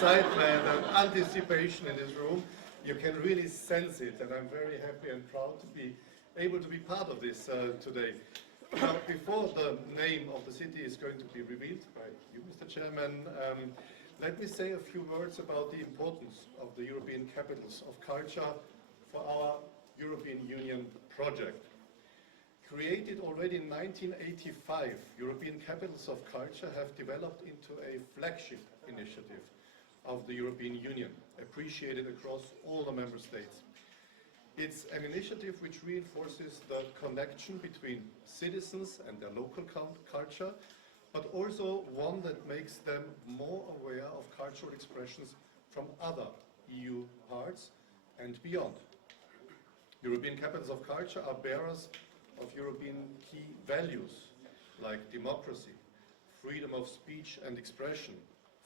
excitement and anticipation in this room. You can really sense it, and I'm very happy and proud to be able to be part of this today. Now, before the name of the city is going to be revealed by you, Mr. Chairman, let me say a few words about the importance of the European capitals of culture for our European Union project. Created already in 1985, European Capitals of Culture have developed into a flagship initiative of the European Union, appreciated across all the member states. It's an initiative which reinforces the connection between citizens and their local culture, but also one that makes them more aware of cultural expressions from other EU parts and beyond. European Capitals of Culture are bearers of European key values like democracy, freedom of speech and expression,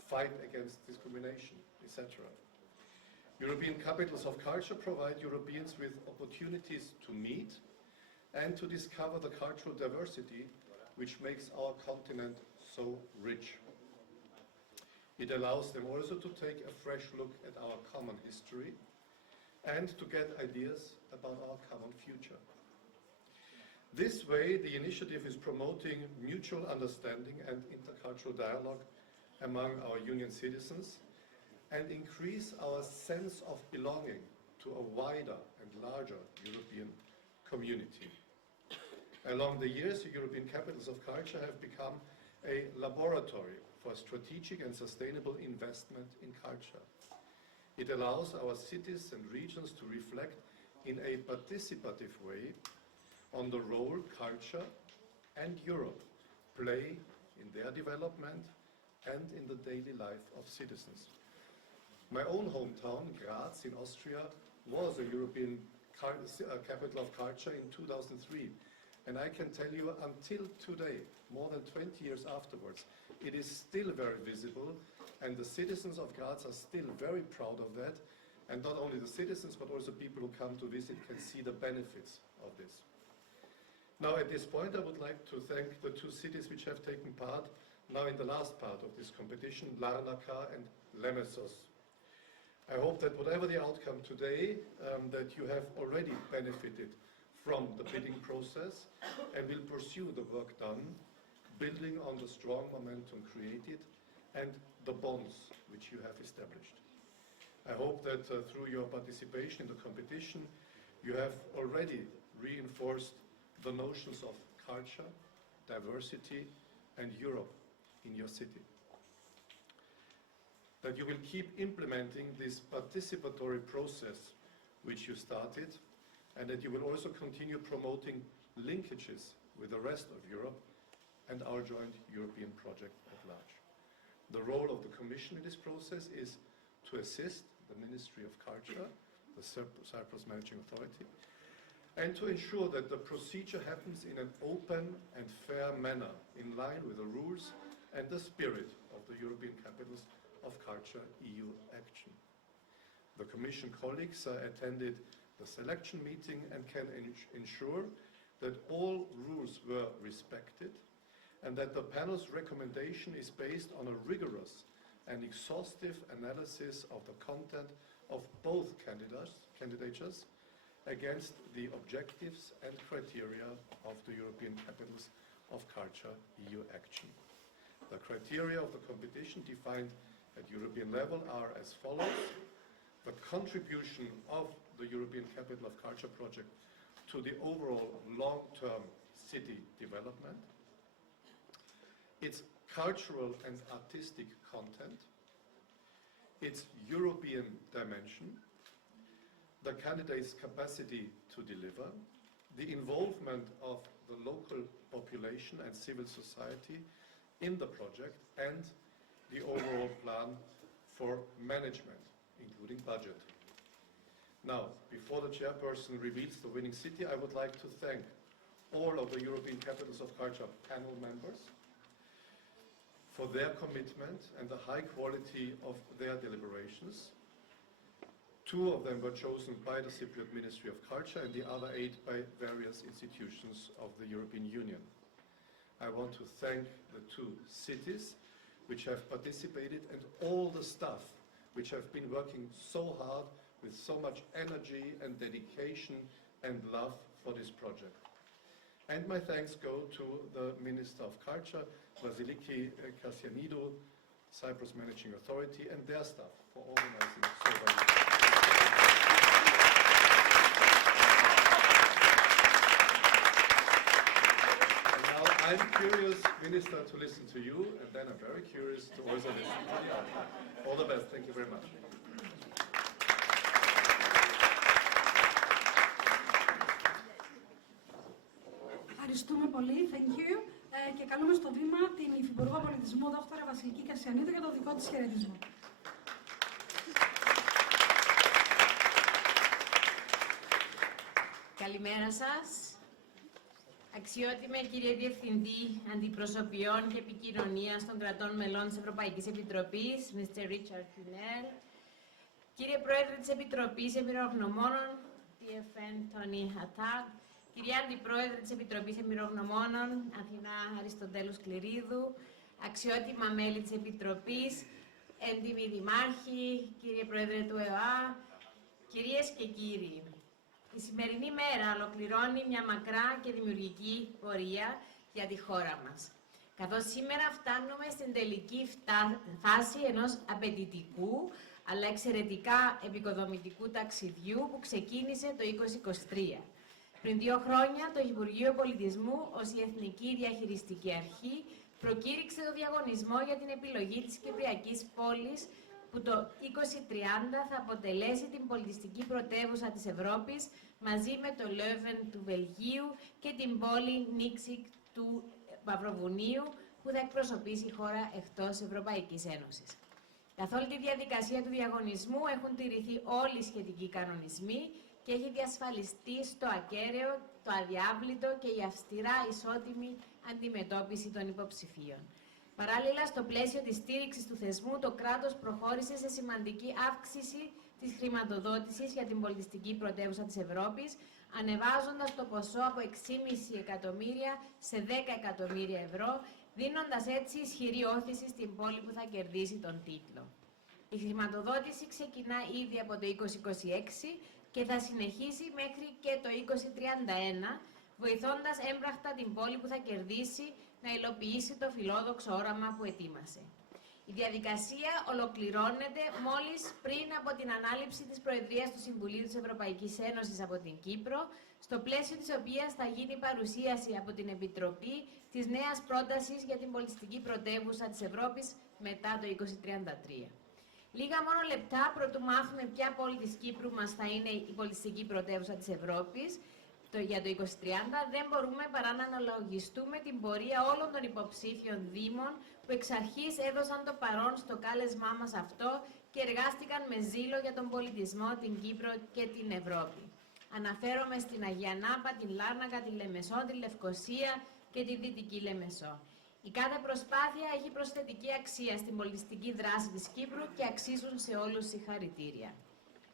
fight against discrimination, etc. European Capitals of Culture provide Europeans with opportunities to meet and to discover the cultural diversity which makes our continent so rich. It allows them also to take a fresh look at our common history and to get ideas about our common future. This way, the initiative is promoting mutual understanding and intercultural dialogue among our Union citizens and increase our sense of belonging to a wider and larger European community. Along the years, the European Capitals of Culture have become a laboratory for strategic and sustainable investment in culture. It allows our cities and regions to reflect in a participative way on the role culture and Europe play in their development and in the daily life of citizens. My own hometown, Graz in Austria, was a European capital of culture in 2003. And I can tell you, until today, more than 20 years afterwards, it is still very visible, and the citizens of Graz are still very proud of that. And not only the citizens, but also people who come to visit can see the benefits of this. Now, at this point, I would like to thank the two cities which have taken part now in the last part of this competition, Lárnaka and Lemesos. I hope that whatever the outcome today, that you have already benefited from the bidding process and will pursue the work done, building on the strong momentum created and the bonds which you have established. I hope that through your participation in the competition, you have already reinforced the notions of culture, diversity, and Europe in your city. That you will keep implementing this participatory process which you started, and that you will also continue promoting linkages with the rest of Europe and our joint European project at large. The role of the Commission in this process is to assist the Ministry of Culture, the Cyprus Managing Authority, and to ensure that the procedure happens in an open and fair manner, in line with the rules and the spirit of the European Capitals of Culture EU action. The Commission colleagues attended the selection meeting and can ensure that all rules were respected and that the panel's recommendation is based on a rigorous and exhaustive analysis of the content of both candidatures against the objectives and criteria of the European Capitals of Culture EU action. The criteria of the competition defined at European level are as follows: the contribution of the European Capital of Culture project to the overall long-term city development, its cultural and artistic content, its European dimension, the candidate's capacity to deliver, the involvement of the local population and civil society in the project, and the overall plan for management, including budget. Now, before the chairperson reveals the winning city, I would like to thank all of the European Capitals of Culture panel members for their commitment and the high quality of their deliberations. 2 of them were chosen by the Cypriot Ministry of Culture and the other 8 by various institutions of the European Union. I want to thank the 2 cities which have participated and all the staff which have been working so hard with so much energy and dedication and love for this project. And my thanks go to the Minister of Culture, Vasiliki Kasyanidou, Cyprus Managing Authority, and their staff for organizing so well. And now I'm curious, Minister, to listen to you, and then I'm very curious to also listen to the outcome. All the best. Thank you very much. Ευχαριστούμε πολύ, thank you. Και καλούμε στο βήμα την Υφυπουργό Πολιτισμού, Δόκτωρα Βασιλική Κασιανίδου, για το δικό της χαιρετισμό. Καλημέρα σας. Αξιότιμε κύριε Διευθυντή Αντιπροσωπιών και Επικοινωνίας των Κρατών Μελών της Ευρωπαϊκής Επιτροπής, Mr. Richard Kuhnel. Κύριε Πρόεδρε της Επιτροπής Εμπειρογνωμόνων, TFN Toni Attard. Κυρία Αντιπρόεδρε της Επιτροπής Εμπειρογνωμόνων, Αθηνά Αριστοτέλους Κληρίδου, αξιότιμα μέλη της Επιτροπής, έντιμοι δημάρχοι, κύριε Πρόεδρε του ΕΟΑ, κυρίες και κύριοι. Η σημερινή μέρα ολοκληρώνει μια μακρά και δημιουργική πορεία για τη χώρα μας. Καθώς σήμερα φτάνουμε στην τελική φάση ενός απαιτητικού, αλλά εξαιρετικά επικοδομητικού ταξιδιού που ξεκίνησε το 2023. Πριν 2 χρόνια, το Υφυπουργείο Πολιτισμού ως η Εθνική Διαχειριστική Αρχή προκήρυξε το διαγωνισμό για την επιλογή της Κυπριακής πόλης που το 2030 θα αποτελέσει την Πολιτιστική Πρωτεύουσα της Ευρώπης μαζί με το Leuven του Βελγίου και την πόλη Nikšić του Μαυροβουνίου που θα εκπροσωπήσει η χώρα εκτός Ευρωπαϊκής Ένωσης. Καθ' όλη τη διαδικασία του διαγωνισμού έχουν τηρηθεί όλοι οι σχετικοί κανονισμοί και έχει διασφαλιστεί στο ακέραιο, το αδιάβλητο και η αυστηρά ισότιμη αντιμετώπιση των υποψηφίων. Παράλληλα, στο πλαίσιο της στήριξης του θεσμού, το κράτος προχώρησε σε σημαντική αύξηση της χρηματοδότησης για την Πολιτιστική Πρωτεύουσα της Ευρώπης, ανεβάζοντας το ποσό από 6,5 εκατομμύρια σε 10 εκατομμύρια ευρώ, δίνοντας έτσι ισχυρή όθηση στην πόλη που θα κερδίσει τον τίτλο. Η χρηματοδότηση ξεκινά ήδη από το 2026 και θα συνεχίσει μέχρι και το 2031, βοηθώντας έμπρακτα την πόλη που θα κερδίσει να υλοποιήσει το φιλόδοξο όραμα που ετοίμασε. Η διαδικασία ολοκληρώνεται μόλις πριν από την ανάληψη της Προεδρίας του Συμβουλίου της Ευρωπαϊκής Ένωσης από την Κύπρο, στο πλαίσιο της οποίας θα γίνει παρουσίαση από την Επιτροπή της νέας πρότασης για την Πολιτιστική Πρωτεύουσα της Ευρώπης μετά το 2033. Λίγα μόνο λεπτά προτού μάθουμε ποια πόλη της Κύπρου μας θα είναι η Πολιτιστική Πρωτεύουσα της Ευρώπης για το 2030, δεν μπορούμε παρά να αναλογιστούμε την πορεία όλων των υποψήφιων δήμων που εξ αρχής έδωσαν το παρόν στο κάλεσμά μας αυτό και εργάστηκαν με ζήλο για τον πολιτισμό, την Κύπρο και την Ευρώπη. Αναφέρομαι στην Αγία Νάπα, την Λάρνακα, τη Λεμεσό, τη Λευκοσία και τη Δυτική Λεμεσό. Η κάθε προσπάθεια έχει προσθετική αξία στην πολιτιστική δράση της Κύπρου και αξίζουν σε όλους συγχαρητήρια.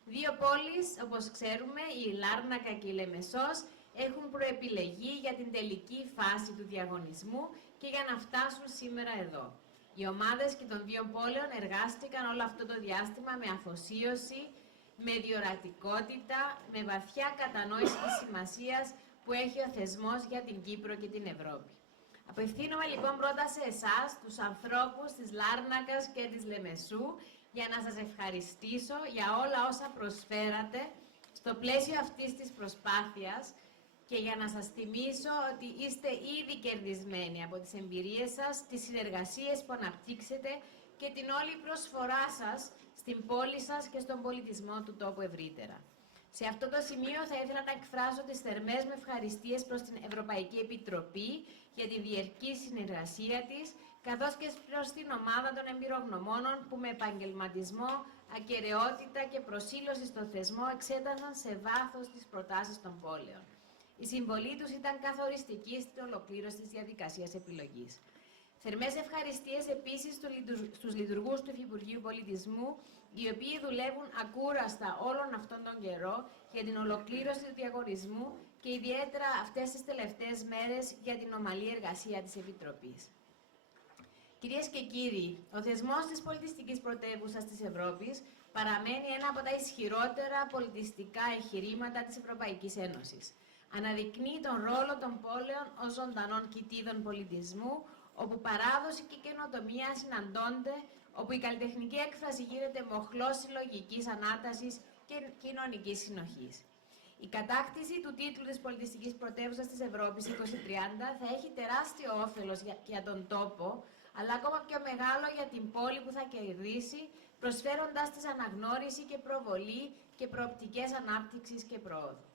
2 πόλεις, όπως ξέρουμε, η Λάρνακα και η Λεμεσός, έχουν προεπιλεγεί για την τελική φάση του διαγωνισμού και για να φτάσουν σήμερα εδώ. Οι ομάδες και των 2 πόλεων εργάστηκαν όλο αυτό το διάστημα με αφοσίωση, με διορατικότητα, με βαθιά κατανόηση της σημασίας που έχει ο θεσμός για την Κύπρο και την Ευρώπη. Απευθύνομαι λοιπόν πρώτα σε εσάς, τους ανθρώπους της Λάρνακας και της Λεμεσού, για να σας ευχαριστήσω για όλα όσα προσφέρατε στο πλαίσιο αυτής της προσπάθειας και για να σας θυμίσω ότι είστε ήδη κερδισμένοι από τις εμπειρίες σας, τις συνεργασίες που αναπτύξετε και την όλη προσφορά σας στην πόλη σας και στον πολιτισμό του τόπου ευρύτερα. Σε αυτό το σημείο θα ήθελα να εκφράσω τις θερμές μου ευχαριστίες προς την Ευρωπαϊκή Επιτροπή για τη διαρκή συνεργασία της, καθώς και προς την ομάδα των εμπειρογνωμόνων που με επαγγελματισμό, ακεραιότητα και προσήλωση στο θεσμό εξέτασαν σε βάθος τις προτάσεις των πόλεων. Η συμβολή τους ήταν καθοριστική στην ολοκλήρωση της διαδικασίας επιλογής. Θερμές ευχαριστίες επίσης στους λειτουργούς του Υφυπουργείου Πολιτισμού, οι οποίοι δουλεύουν ακούραστα όλον αυτόν τον καιρό για την ολοκλήρωση του διαγωνισμού και ιδιαίτερα αυτές τις τελευταίες μέρες για την ομαλή εργασία της Επιτροπής. Κυρίες και κύριοι, ο θεσμός της Πολιτιστικής Πρωτεύουσας της Ευρώπης παραμένει ένα από τα ισχυρότερα πολιτιστικά εγχειρήματα της Ευρωπαϊκής Ένωσης. Αναδεικνύει τον ρόλο των πόλεων ως ζωντανών κοιτίδων πολιτισμού, όπου παράδοση και καινοτομία συναντώνται, όπου η καλλιτεχνική έκφραση γίνεται μοχλός συλλογικής ανάτασης και κοινωνικής συνοχής. Η κατάκτηση του τίτλου της Πολιτιστικής Πρωτεύουσας της Ευρώπης 2030 θα έχει τεράστιο όφελος για τον τόπο, αλλά ακόμα πιο μεγάλο για την πόλη που θα κερδίσει, προσφέροντας της αναγνώριση και προβολή και προοπτικές ανάπτυξης και πρόοδου.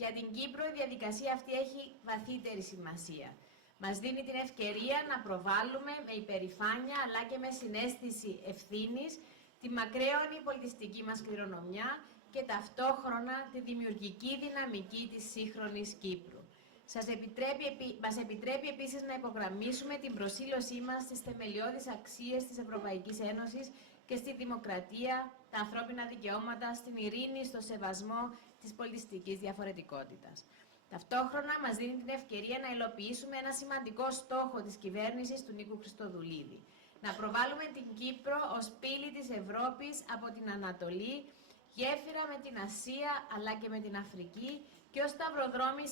Για την Κύπρο η διαδικασία αυτή έχει βαθύτερη σημασία. Μας δίνει την ευκαιρία να προβάλλουμε με υπερηφάνεια αλλά και με συναίσθηση ευθύνης τη μακραίωνη πολιτιστική μας κληρονομιά και ταυτόχρονα τη δημιουργική δυναμική της σύγχρονης Κύπρου. Μας επιτρέπει επίσης να υπογραμμίσουμε την προσήλωσή μας στις θεμελιώδεις αξίες της Ευρωπαϊκής Ένωσης και στη δημοκρατία, τα ανθρώπινα δικαιώματα, στην ειρήνη, στο σεβασμό της πολιτιστικής διαφορετικότητας. Ταυτόχρονα μας δίνει την ευκαιρία να υλοποιήσουμε ένα σημαντικό στόχο της κυβέρνησης του Νίκου Χριστοδουλίδη. Να προβάλλουμε την Κύπρο ως πύλη της Ευρώπης από την Ανατολή, γέφυρα με την Ασία αλλά και με την Αφρική και ως σταυροδρόμι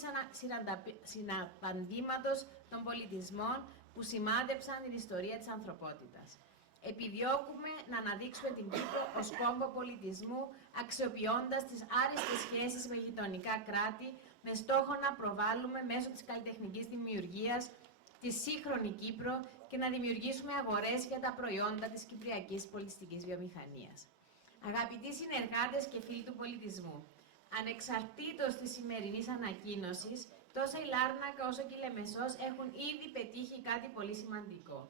συναπαντήματος των πολιτισμών που σημάδεψαν την ιστορία της ανθρωπότητας. Επιδιώκουμε να αναδείξουμε την Κύπρο ως κόμπο πολιτισμού, αξιοποιώντας τις άριστες σχέσεις με γειτονικά κράτη, με στόχο να προβάλλουμε μέσω της καλλιτεχνικής δημιουργίας τη σύγχρονη Κύπρο και να δημιουργήσουμε αγορές για τα προϊόντα της κυπριακής πολιτιστικής βιομηχανίας. Αγαπητοί συνεργάτες και φίλοι του πολιτισμού, ανεξαρτήτως της σημερινής ανακοίνωσης, τόσο η Λάρνακα όσο και η Λεμεσός έχουν ήδη πετύχει κάτι πολύ σημαντικό.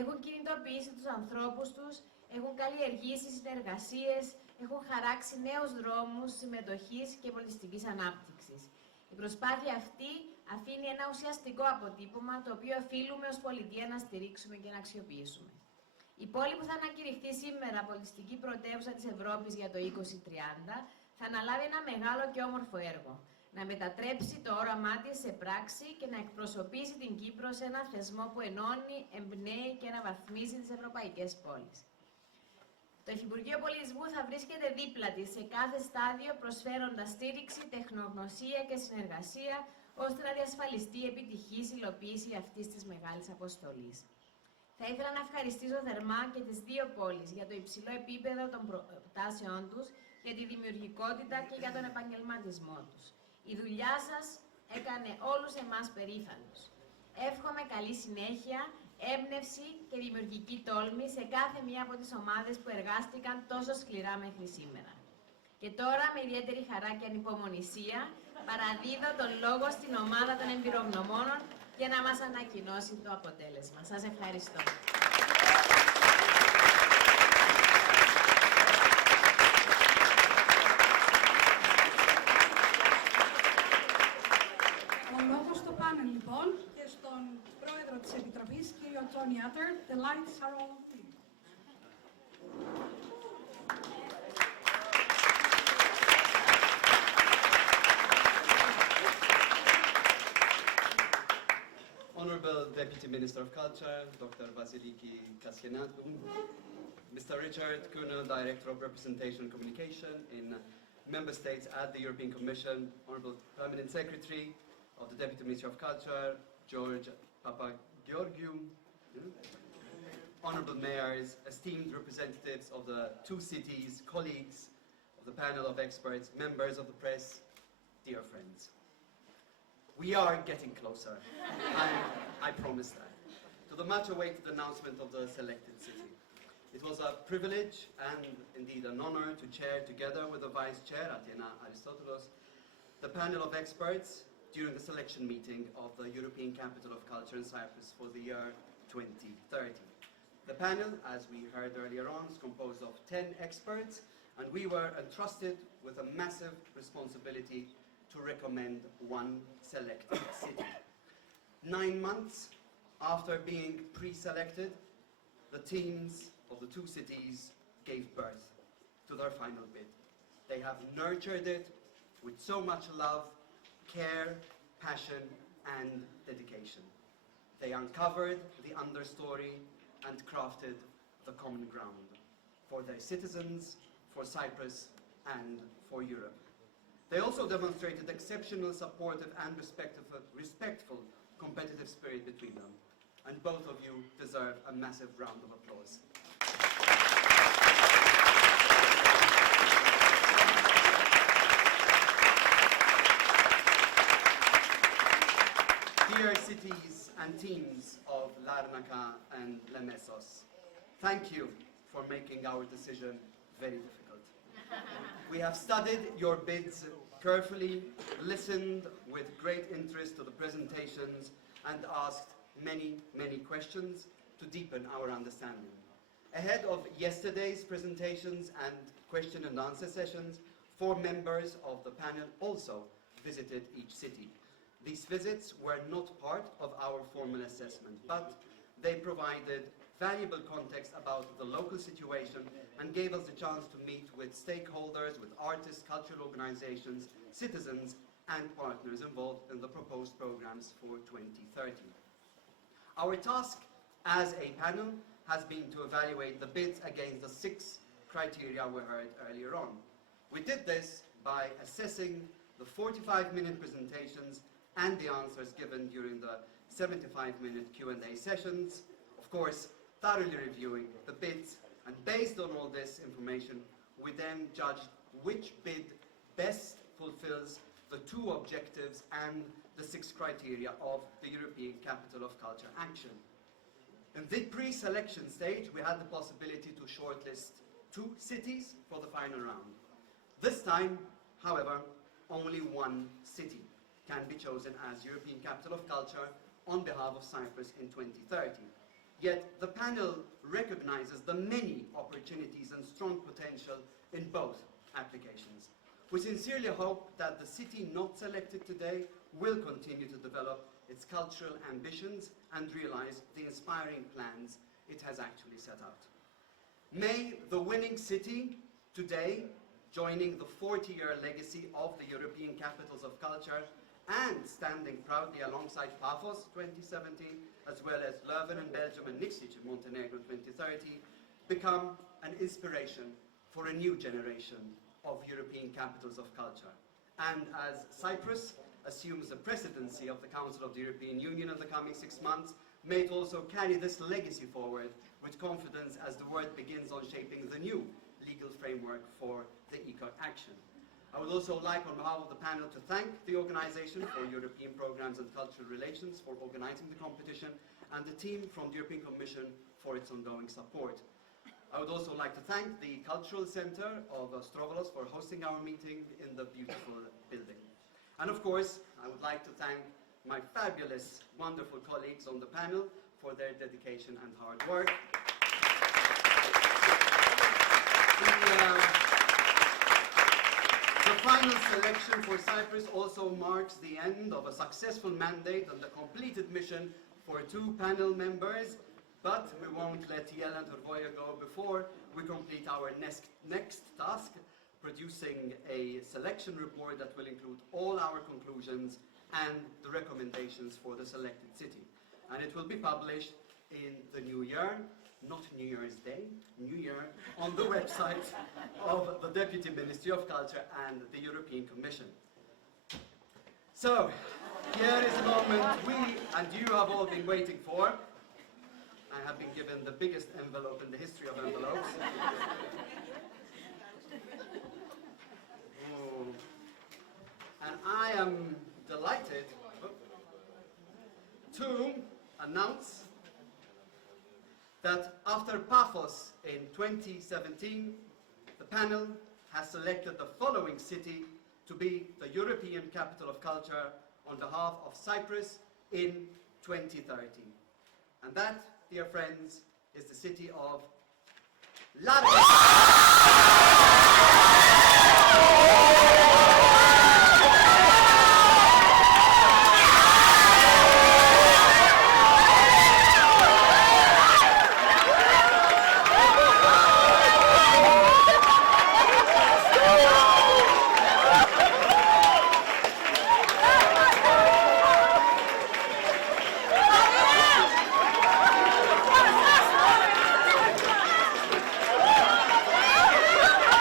Έχουν κινητοποιήσει τους ανθρώπους τους, έχουν καλλιεργήσει συνεργασίες, έχουν χαράξει νέους δρόμους συμμετοχής και πολιτιστικής ανάπτυξης. Η προσπάθεια αυτή αφήνει ένα ουσιαστικό αποτύπωμα, το οποίο οφείλουμε ως πολιτεία να στηρίξουμε και να αξιοποιήσουμε. Η πόλη που θα ανακηρυχθεί σήμερα Πολιτιστική Πρωτεύουσα της Ευρώπης για το 2030 θα αναλάβει ένα μεγάλο και όμορφο έργο. Να μετατρέψει το όραμά της σε πράξη και να εκπροσωπήσει την Κύπρο σε ένα θεσμό που ενώνει, εμπνέει και αναβαθμίζει τις ευρωπαϊκές πόλεις. Το Υφυπουργείο Πολιτισμού θα βρίσκεται δίπλα της σε κάθε στάδιο, προσφέροντας στήριξη, τεχνογνωσία και συνεργασία, ώστε να διασφαλιστεί η επιτυχής υλοποίηση αυτής της μεγάλης αποστολής. Θα ήθελα να ευχαριστήσω θερμά και τις δύο πόλεις για το υψηλό επίπεδο των προτάσεών τους, για τη δημιουργικότητα και για τον επαγγελματισμό τους. Η δουλειά σας έκανε όλους εμάς περήφανους. Εύχομαι καλή συνέχεια, έμπνευση και δημιουργική τόλμη σε κάθε μία από τις ομάδες που εργάστηκαν τόσο σκληρά μέχρι σήμερα. Και τώρα, με ιδιαίτερη χαρά και ανυπομονησία, παραδίδω τον λόγο στην ομάδα των εμπειρογνωμόνων για να μας ανακοινώσει το αποτέλεσμα. Σας ευχαριστώ. Λοιπόν, και στον Πρόεδρο της Επιτροπής, κύριο Toni Attard, the lights are all on you. Honorable Deputy Minister of Culture, Dr. Vasiliki Kasyenatou, Mr. Richard Kuhne, Director of Representation and Communication in Member States at the European Commission, Honorable Permanent Secretary of the Deputy Ministry of Culture, George Papageorgiou, Honorable Mayors, esteemed representatives of the two cities, colleagues of the panel of experts, members of the press, dear friends. We are getting closer, I promise that, to the much-awaited announcement of the selected city. It was a privilege and indeed an honor to chair, together with the Vice Chair, Athena Aristotelos, the panel of experts during the selection meeting of the European Capital of Culture in Cyprus for the year 2030. The panel, as we heard earlier on, is composed of 10 experts, and we were entrusted with a massive responsibility to recommend one selected city. 9 months after being pre-selected, the teams of the two cities gave birth to their final bid. They have nurtured it with so much love, care, passion, and dedication. They uncovered the understory, and crafted the common ground for their citizens, for Cyprus, and for Europe. They also demonstrated exceptional, supportive, and respectful competitive spirit between them. And both of you deserve a massive round of applause. Dear cities and teams of Lárnακα and Lemesos, thank you for making our decision very difficult. We have studied your bids carefully, listened with great interest to the presentations, and asked many, many questions to deepen our understanding. Ahead of yesterday's presentations and question and answer sessions, 4 members of the panel also visited each city. These visits were not part of our formal assessment, but they provided valuable context about the local situation and gave us the chance to meet with stakeholders, with artists, cultural organizations, citizens, and partners involved in the proposed programs for 2030. Our task as a panel has been to evaluate the bids against the 6 criteria we heard earlier on. We did this by assessing the 45-minute presentations and the answers given during the 75-minute Q&A sessions, of course, thoroughly reviewing the bids, and based on all this information, we then judged which bid best fulfills the 2 objectives and the 6 criteria of the European Capital of Culture Action. In the pre-selection stage, we had the possibility to shortlist 2 cities for the final round. This time, however, only 1 city can be chosen as European Capital of Culture on behalf of Cyprus in 2030. Yet the panel recognizes the many opportunities and strong potential in both applications. We sincerely hope that the city not selected today will continue to develop its cultural ambitions and realize the inspiring plans it has actually set out. May the winning city today, joining the 40-year legacy of the European Capitals of Culture and standing proudly alongside Paphos 2017, as well as Leuven in Belgium and Nikšić in Montenegro 2030, become an inspiration for a new generation of European capitals of culture. And as Cyprus assumes the presidency of the Council of the European Union in the coming 6 months, may it also carry this legacy forward with confidence as the work begins on shaping the new legal framework for the ECO action. I would also like, on behalf of the panel, to thank the Organization for European Programs and Cultural Relations for organizing the competition, and the team from the European Commission for its ongoing support. I would also like to thank the Cultural Center of Strovolos for hosting our meeting in the beautiful building. And of course, I would like to thank my fabulous, wonderful colleagues on the panel for their dedication and hard work. The final selection for Cyprus also marks the end of a successful mandate and the completed mission for 2 panel members, but we won't let Yel and Hrvoje go before we complete our next task, producing a selection report that will include all our conclusions and the recommendations for the selected city. And it will be published in the new year, not New Year's Day, New Year, on the website of the Deputy Ministry of Culture and the European Commission. So, here is the moment we and you have all been waiting for. I have been given the biggest envelope in the history of envelopes. Oh. And I am delighted to announce that after Paphos in 2017, the panel has selected the following city to be the European Capital of Culture on behalf of Cyprus in 2030. And that, dear friends, is the city of Lárnακα.